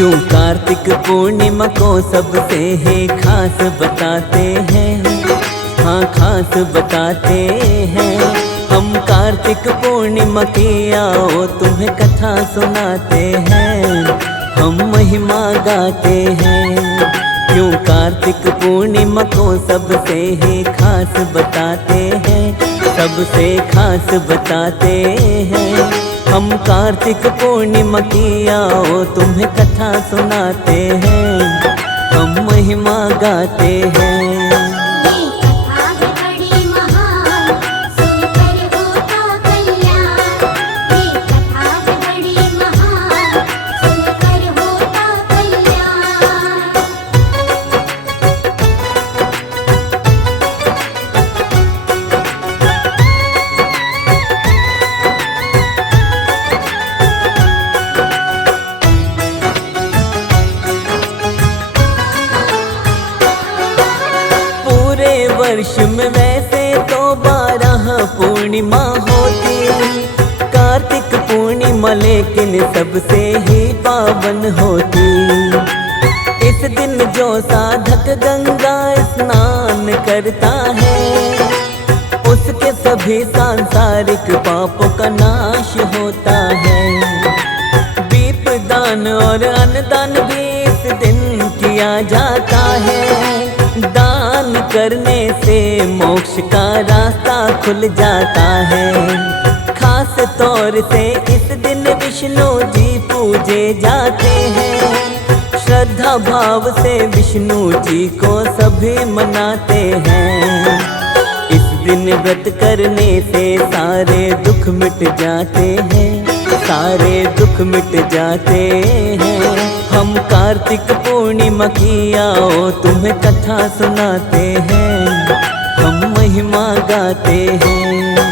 क्यों कार्तिक पूर्णिमा को सबसे है खास बताते हैं, हाँ खास बताते हैं। हम कार्तिक पूर्णिमा की आओ तुम्हें कथा सुनाते हैं, हम महिमा गाते हैं। क्यों कार्तिक पूर्णिमा को सबसे ही खास बताते हैं, सबसे खास बताते हैं। हम कार्तिक पूर्णिमा की आओ तुम्हें कथा सुनाते हैं, हम महिमा गाते हैं। वर्ष में वैसे तो 12 पूर्णिमा होती, कार्तिक पूर्णिमा लेकिन सबसे ही पावन होती। इस दिन जो साधक गंगा स्नान करता है, उसके सभी सांसारिक पापों का नाश होता है। दीप दान और अन्नदान भी इस दिन किया जाता है। दान करने से मोक्ष का रास्ता खुल जाता है। खास तौर से इस दिन विष्णु जी पूजे जाते हैं। श्रद्धा भाव से विष्णु जी को सभी मनाते हैं। इस दिन व्रत करने से सारे दुख मिट जाते हैं, सारे दुख मिट जाते हैं। हम कार्तिक पूर्णिमा की आओ तुम्हें कथा सुनाते हैं, हम महिमा गाते हैं।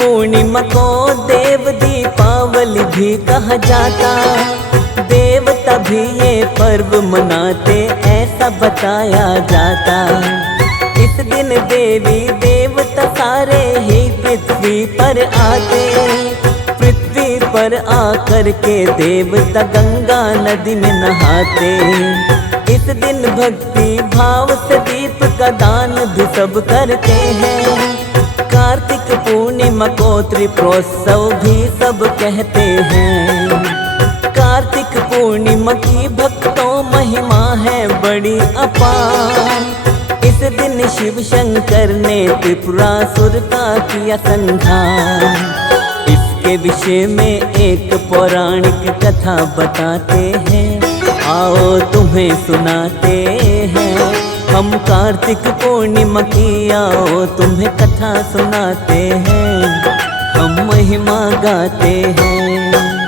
पूर्णिमा को देव दीपावली भी कहा जाता। देवता भी ये पर्व मनाते ऐसा बताया जाता। इस दिन देवी देवता सारे ही पृथ्वी पर आते। पृथ्वी पर आकर के देवता गंगा नदी में नहाते। इस दिन भक्ति भाव से दीप का दान भी सब करते हैं। कार्तिक पूर्णिमा को त्रिपुरोत्सव भी सब कहते हैं। कार्तिक पूर्णिमा की भक्तों महिमा है बड़ी अपार। इस दिन शिव शंकर ने त्रिपुरासुर का किया संहार। इसके विषय में एक पौराणिक कथा बताते हैं, आओ तुम्हें सुनाते हैं। हम कार्तिक पूर्णिमा की आओ तुम्हें कथा सुनाते हैं, हम महिमा गाते हैं।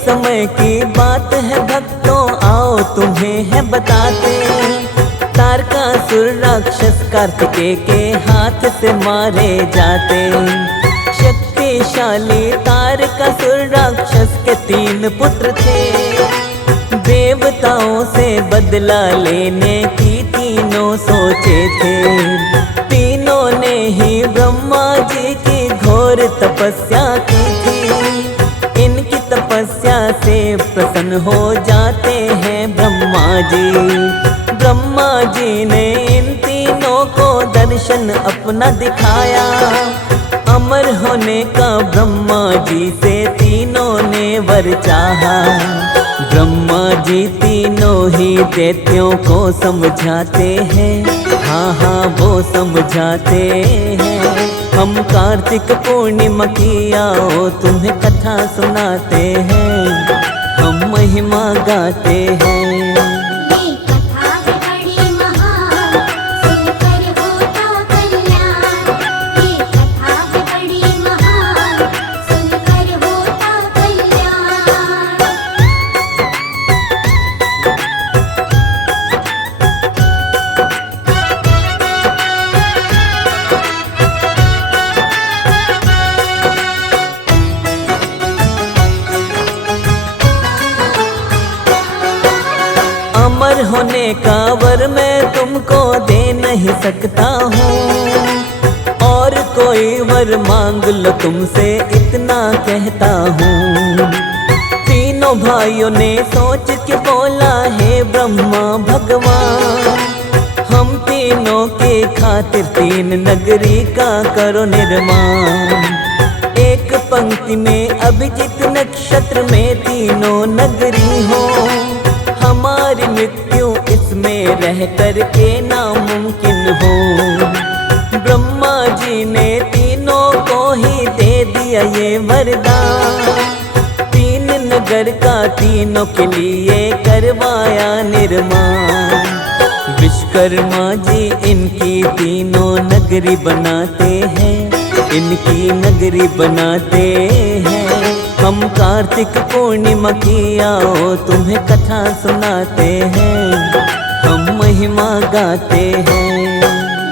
समय की बात है भक्तों, आओ तुम्हें है बताते। तारकासुर राक्षस कार्तिकेय के हाथ से मारे जाते। शक्तिशाली तारकासुर राक्षस के 3 पुत्र थे। देवताओं से बदला लेने की तीनों सोचे थे। तीनों ने ही ब्रह्मा जी की घोर तपस्या की थी। इनकी तपस्या से प्रसन्न हो जाते हैं ब्रह्मा जी। ब्रह्मा जी ने इन तीनों को दर्शन अपना दिखाया। अमर होने का ब्रह्मा जी से तीनों ने वर चाहा। ब्रह्मा जी तीनों ही दैत्यों को समझाते हैं, हाँ हाँ वो समझाते हैं। हम कार्तिक पूर्णिमा की आओ तुम्हें कथा सुनाते हैं, हम महिमा गाते हैं। ये कथा है बड़ी महान, सुनकर होता कल्याण। ये कथा है बड़ी महान, सुनकर होता कल्याण। अमर होने का वर मैं तुमको दे नहीं सकता हूँ, और कोई वर मांग लो तुमसे इतना कहता हूँ। तीनों भाइयों ने सोच के बोला है ब्रह्मा भगवान, हम तीनों के खातिर तीन नगरी का करो निर्माण। एक पंक्ति में अभिजीत नक्षत्र में तीनों नगरी हो, हमारी मृत्यु इसमें रह कर के नामुमकिन हो। ब्रह्मा जी ने तीनों को ही दे दिया ये वरदान, तीन नगर का तीनों के लिए करवाया निर्माण। विश्वकर्मा जी इनकी तीनों नगरी बनाते हैं, इनकी नगरी बनाते हैं। हम कार्तिक पूर्णिमा की आओ तुम्हें कथा सुनाते हैं, हम महिमा गाते हैं।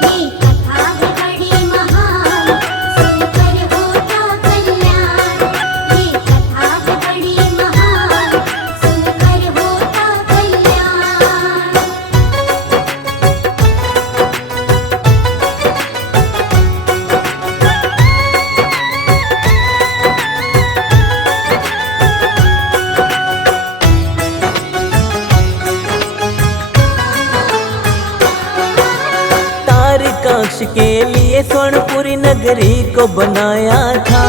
ये कथा है बड़ी महान, सुनकर होता कल्याण। ये कथा है बड़ी महान, सुनकर होता कल्याण। तारकाक्ष के लिए स्वर्णपुरी नगरी को बनाया था,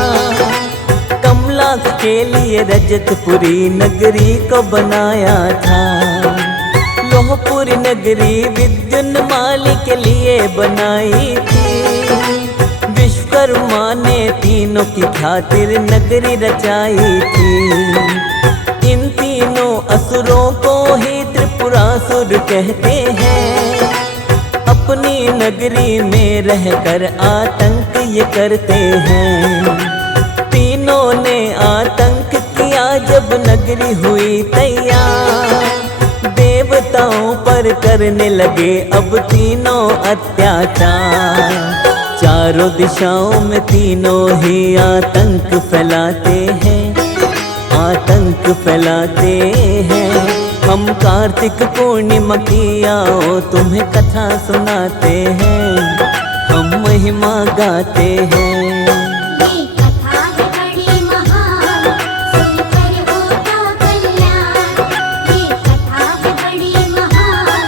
कमलाक्ष के लिए रजतपुरी नगरी को बनाया था। लोहपुरी नगरी विद्युन्माली के लिए बनाई थी। विश्वकर्मा ने तीनों की खातिर नगरी रचाई थी। इन तीनों असुरों को ही त्रिपुरासुर कहते हैं, अपनी नगरी में रहकर आतंक ये करते हैं। तीनों ने आतंक किया जब नगरी हुई तैयार, देवताओं पर करने लगे अब तीनों अत्याचार। चारों दिशाओं में तीनों ही आतंक फैलाते हैं, आतंक फैलाते हैं। हम कार्तिक पूर्णिमा की आओ तुम्हें कथा सुनाते हैं, हम महिमा गाते हैं। ये कथा है बड़ी महान, सुनकर होता कल्याण। ये कथा है बड़ी महान,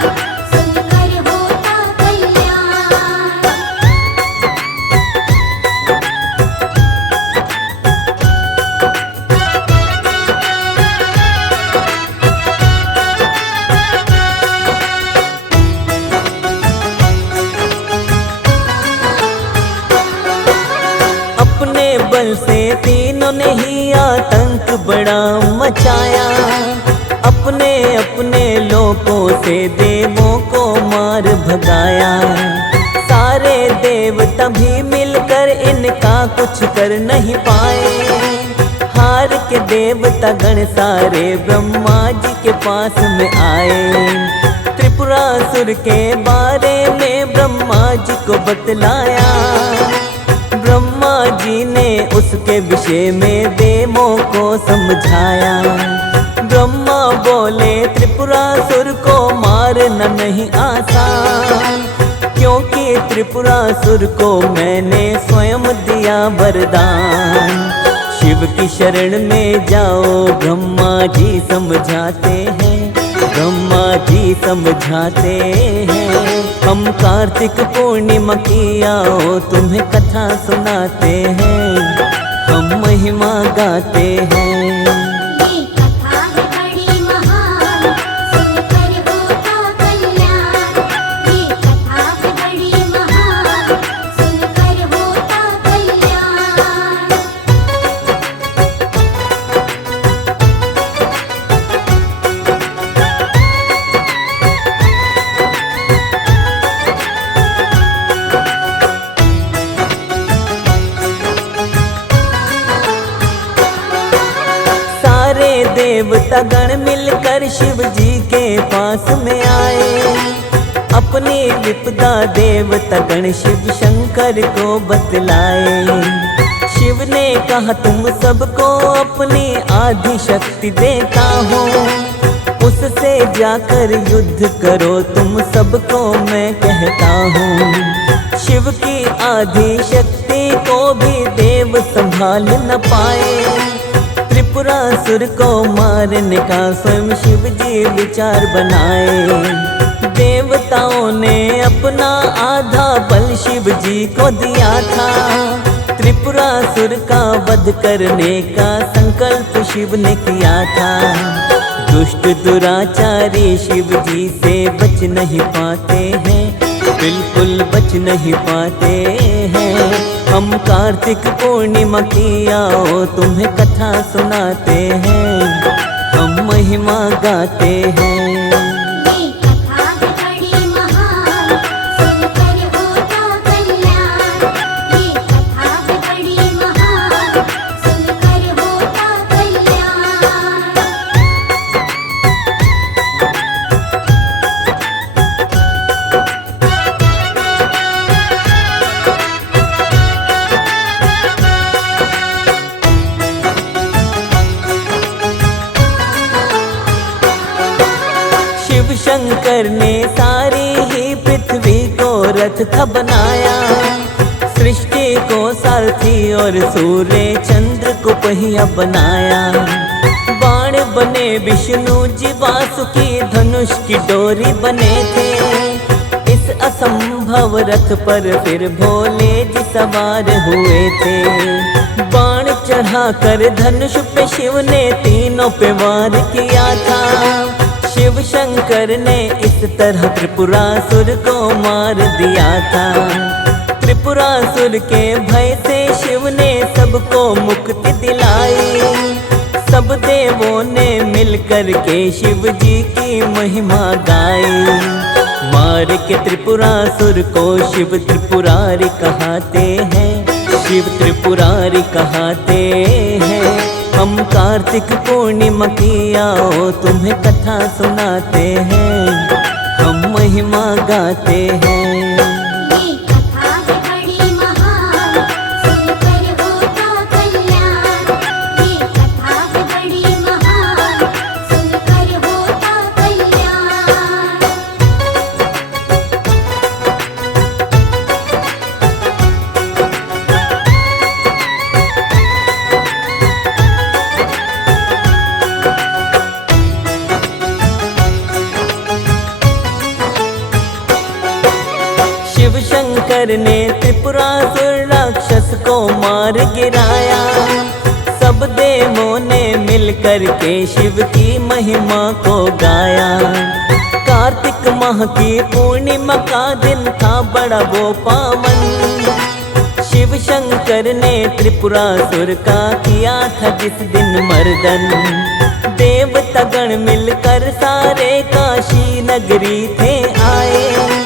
सुनकर होता कल्याण। अपने बल से तीनों ने ही आतंक बड़ा मचाया, अपने अपने लोगों से देवों को मार भगाया। सारे देवता भी मिलकर इनका कुछ कर नहीं पाए। हार के देवता गण सारे ब्रह्मा जी के पास में आए। त्रिपुरासुर के बारे में ब्रह्मा जी को बतलाया, ब्रह्मा जी ने उसके विषय में देवों को समझाया। ब्रह्मा बोले त्रिपुरासुर को मारना नहीं आसान, क्योंकि त्रिपुरासुर को मैंने स्वयं दिया वरदान। शिव की शरण में जाओ ब्रह्मा जी समझाते हैं, ब्रह्मा जी समझाते हैं। हम कार्तिक पूर्णिमा की आओ तुम्हें कथा सुनाते हैं, हम महिमा गाते हैं। ये कथा है बड़ी देवता गण मिलकर शिव जी के पास में आए। अपनी विपदा देवता गण शिव शंकर को बतलाए। शिव ने कहा तुम सबको अपनी आदि शक्ति देता हूँ, उससे जाकर युद्ध करो तुम सबको मैं कहता हूँ। शिव की आदि शक्ति को भी देव संभाल न पाए। त्रिपुरासुर को मारने का स्वयं शिव जी विचार बनाए। देवताओं ने अपना आधा बल शिव जी को दिया था। त्रिपुरासुर का वध करने का संकल्प शिव ने किया था। दुष्ट दुराचारी शिव जी से बच नहीं पाते हैं, बिल्कुल बच नहीं पाते हैं। हम कार्तिक पूर्णिमा की आओ तुम्हें कथा सुनाते हैं, हम महिमा गाते हैं। ये कथा है बड़ी महान, सुनकर होता कल्याण। ये कथा है बड़ी महान, सुनकर होता कल्याण। शिव शंकर ने सारी ही पृथ्वी को रथ था बनाया। सृष्टि को सारथी और सूर्य चंद्र को पहिया बनाया। बाण बने विष्णु जी, वासुकी धनुष की डोरी बने थे। इस असंभव रथ पर फिर भोले जी सवार हुए थे। बाण चढ़ाकर धनुष पे शिव ने तीनों पे वार किया था। शिव शंकर ने इस तरह त्रिपुरासुर को मार दिया था। त्रिपुरासुर के भय से शिव ने सबको मुक्ति दिलाई। सब देवों ने मिलकर के शिव जी की महिमा गाई। मार के त्रिपुरासुर को शिव त्रिपुरारी कहते हैं, शिव त्रिपुरारी कहते हैं। हम कार्तिक पूर्णिमा की आओ तुम्हें कथा सुनाते हैं, हम महिमा गाते हैं। ये कथा है बड़ी महान, सुनकर होता कल्याण। ये कथा है बड़ी महान, सुनकर होता कल्याण। शिव शंकर ने त्रिपुरासुर राक्षस को मार गिराया। सब देवों ने मिलकर के शिव की महिमा को गाया। कार्तिक माह की पूर्णिमा का दिन था बड़ा वो पावन। शिव शंकर ने त्रिपुरासुर का किया था जिस दिन मर्दन। देवता गण मिलकर सारे काशी नगरी थे आए।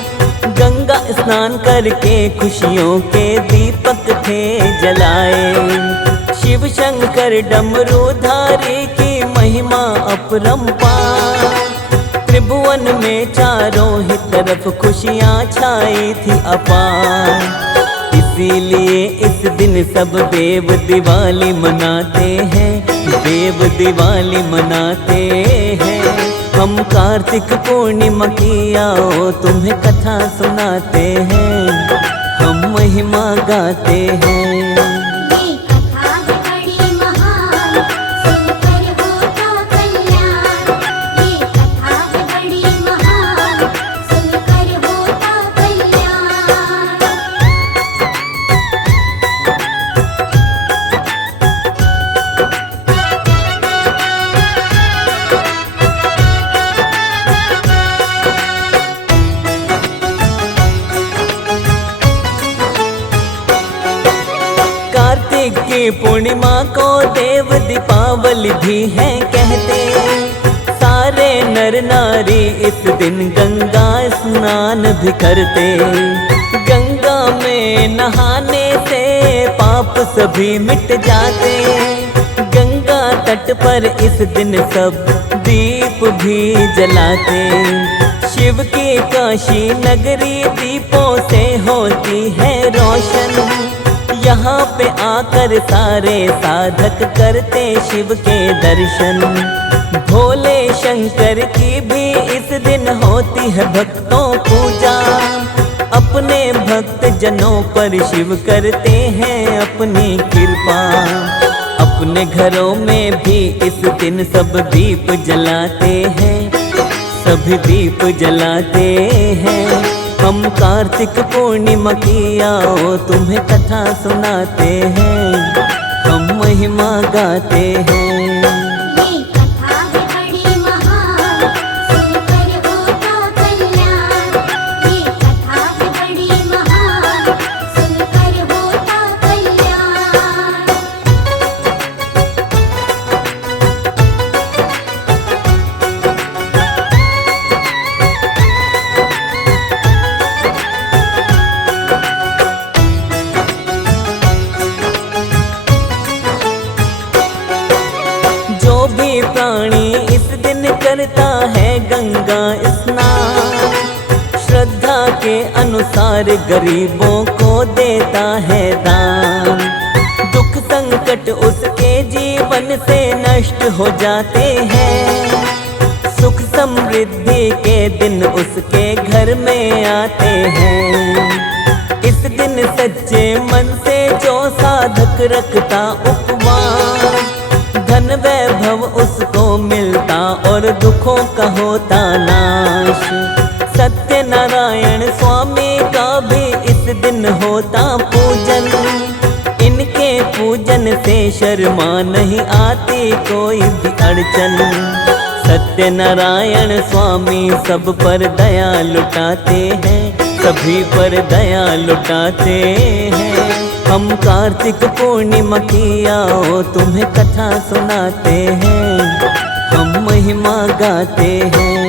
गंगा स्नान करके खुशियों के दीपक थे जलाए। शिव शंकर डमरूधारी की महिमा अपरंपार। त्रिभुवन में चारों ही तरफ खुशियाँ छाई थी अपार। इसीलिए इस दिन सब देव दिवाली मनाते हैं, देव दिवाली मनाते हैं। हम कार्तिक पूर्णिमा की आओ तुम्हें कथा सुनाते हैं, हम महिमा गाते हैं। ये कथा है बड़ी महान, सुनकर होता कल्याण। ये कथा है बड़ी महान, सुनकर होता कल्याण। कार्तिक की पूर्णिमा को देव दीपावली भी है कहते। सारे नर नारी इस दिन गंगा स्नान भी करते। गंगा में नहाने से पाप सभी मिट जाते। गंगा तट पर इस दिन सब दीप भी जलाते। शिव की काशी नगरी दीपों से होती है रोशन। यहाँ पे आकर सारे साधक करते शिव के दर्शन। भोले शंकर की भी इस दिन होती है भक्तों पूजा। अपने भक्त जनों पर शिव करते हैं अपनी कृपा। अपने घरों में भी इस दिन सब दीप जलाते हैं, सभी दीप जलाते हैं। हम कार्तिक पूर्णिमा की आओ तुम्हें कथा सुनाते हैं, हम महिमा गाते हैं। ये कथा है बड़ी महान, सुनकर होता कल्याण। ये कथा है बड़ी महान, सुनकर होता कल्याण। जो भी प्राणी इस दिन करता है गंगा स्नान, श्रद्धा के अनुसार गरीबों को देता है दान। दुख संकट उसके जीवन से नष्ट हो जाते हैं। सुख समृद्धि के दिन उसके घर में आते हैं। इस दिन सच्चे मन से जो साधक रखता उपवास, धन वैभव उसको मिलता और दुखों का होता नाश। सत्यनारायण स्वामी का भी इस दिन होता पूजन। इनके पूजन से शर्मा नहीं आती कोई भी अड़चन। सत्यनारायण स्वामी सब पर दया लुटाते हैं, सभी पर दया लुटाते हैं। हम कार्तिक पूर्णिमा की आओ तुम्हें कथा सुनाते हैं, हम महिमा गाते हैं।